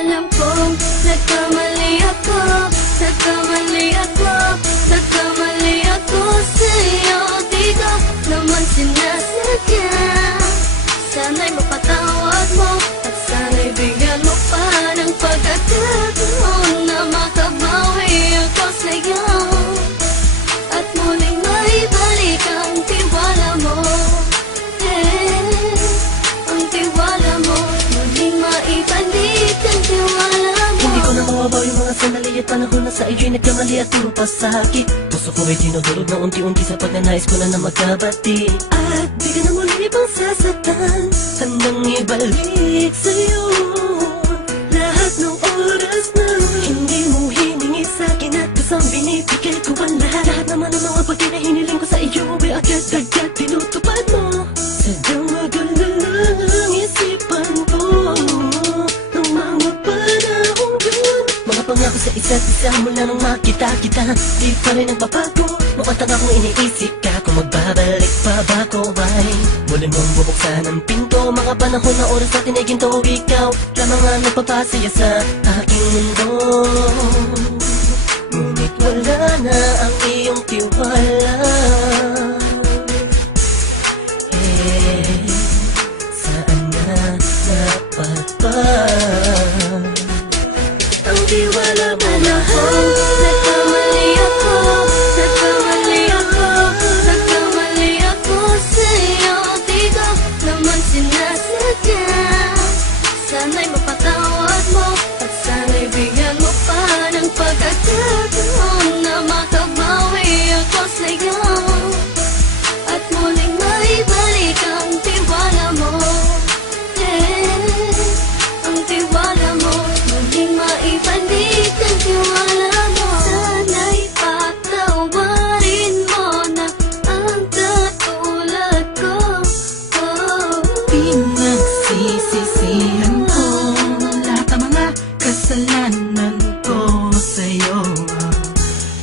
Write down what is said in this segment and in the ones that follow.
Alam kong nagkamali ako, nagkamali ako, nagkamali ako sa'yo. Di ko naman sinasadya. Sana'y mapatawad mo at sana'y bigyan mo pa ng pagkakataon na makabawi ako sa'yo at muling maibalik ang tiwala mo. Ang tiwala mo, muling maibalik ang tiwala mo. Hindi ko na mawabaw yung mga sandali at panahon na sa iyo'y nagkamali at puro pasakit. Puso ko ay dinudulog na unti-unti sa pagnanais ko na magkabati. At di ka na muli pang sasaktan, handang ibalik sa'yo lahat ng oras na hindi mo hiningi sa'kin at kusang binibigay ko ang lahat. Lahat naman ng mga bagay na hiniling ko sa iyo ay agad-agad tinutupad mo. Sadyang maganda lang ang isipan ko ng mga panahong yun. Mga pangako sa isa't isa mula nung makita kita, di pa rin nagbabago. Mukhang tanga kung iniisip ka kung magbabalik pa ba ko ay muli mong bubuksan ang pinto. Mga panahon na oras natin ay ginto, ikaw lamang ang nagpapasaya sa aking mundo. Ngunit wala na ang iyong tiwala. Saan na dapat ba ang tiwala mo mahal? Nagkamali ako, nagkamali ako, nagkamali ako sa'yo. Di ko naman sinasadya. Sana'y mapatawad mo at sana'y bigyan mo pa ng pagkakataon na makabawi ako sa'yo at muling maibalik ang tiwala mo. Ang tiwala mo, muling maibalik ang tiwala mo. Sana'y patawarin mo na ang katulad ko. Pinagsisisihan ko lahat ng mga kasalanan ko sa'yo.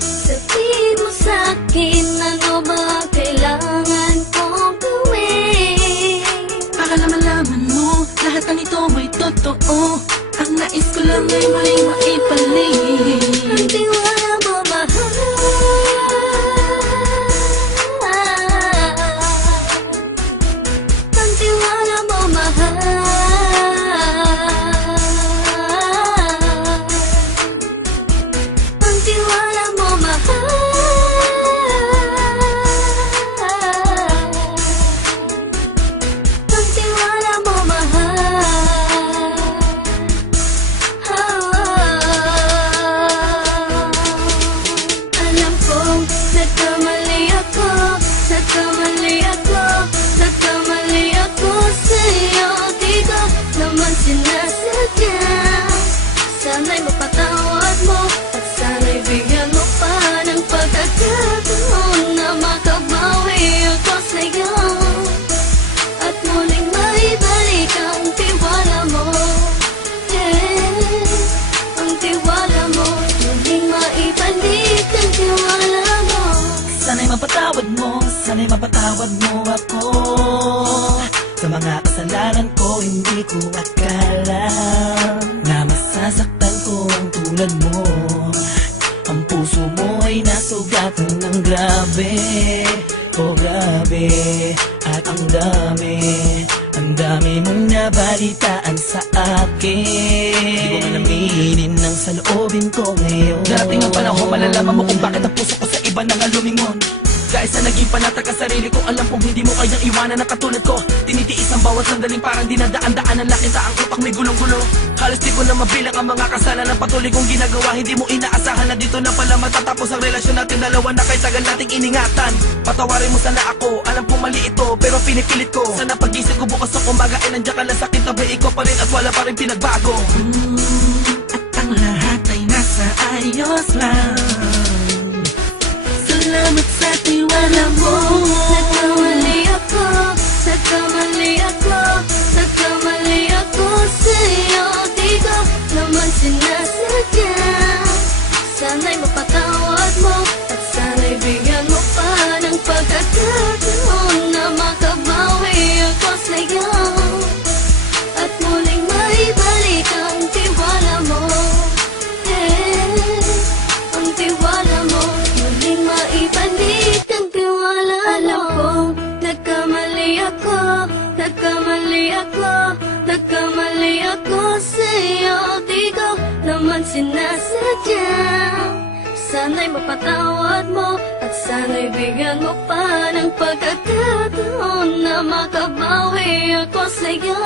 Sabihin mo sa'kin ano ba kailangan kong gawin Para malaman mo lahat ng ito ay totoo. Ang nais ko lang ay muling maibalik ang tiwala mo, mahal. Ang tiwala mo, mahal. Ang tiwala mo, mahal. Ang tiwala mo, mahal. Alam kong nagkamali ako, nagkamali ako, nagkamali ako sa'yo. Di ko naman sinasadya. Sana'y mapatawad mo at sana'y bigyan mo pa ng pagkakataon na makabawi ako sa'yo at muling maibalik ang tiwala mo. Ang tiwala mo, muling maibalik ang tiwala mo. Sana'y mapatawad mo ako sa mga kasalanan ko. Hindi ko akala na masasaktan ko ang tulad mo. Ang puso mo ay nasugatan ng grabe, oh grabe. At ang dami mong nabalitaan sa akin. Di ko man aminin ang saloobin ko ngayon. Darating ang panahon, malalaman mo kung bakit ang puso ko sa iba nang lumingon. Dahil sa naging panatag ka sarili ko, alam kong hindi mo kayang iwanan na katulad ko. Tinitiis ang bawat sandaling parang dinadaan-daan ang lakita. Ang utak may gulong-gulo. Halos di ko na mabilang ang mga kasalanan patuloy kong ginagawa. Hindi mo inaasahan na dito na pala matatapos ang relasyon natin dalawa na kahit tagal nating iningatan. Patawarin mo sana ako, alam kong mali ito pero pinipilit ko. Sana pag-isip ko bukas sa umaga ay nandiyan ka lang sa akin, tabi ko pa rin at wala pa rin pinagbago. At ang lahat ay nasa ayos lang. Salamat sa tiwala mo. Nagkamali ako, nagkamali ako, nagkamali ako sa'yo. Di ko naman sinasadya. Sana'y mapatawad mo at sana'y bigyan mo pa ng pagkakataon na makabawi ako sa'yo at muling maibalik ang tiwala Nagkamali ako sa'yo. Di ko naman sinasadya. Sana'y mapatawad mo at sana'y bigyan mo pa ng pagkakataon na makabawi ako sa'yo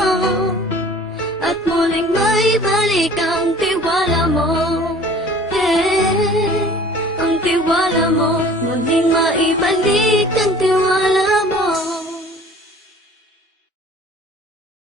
at muling maibalik ang tiwala mo. Ang tiwala mo, muling maibalik ang tiwala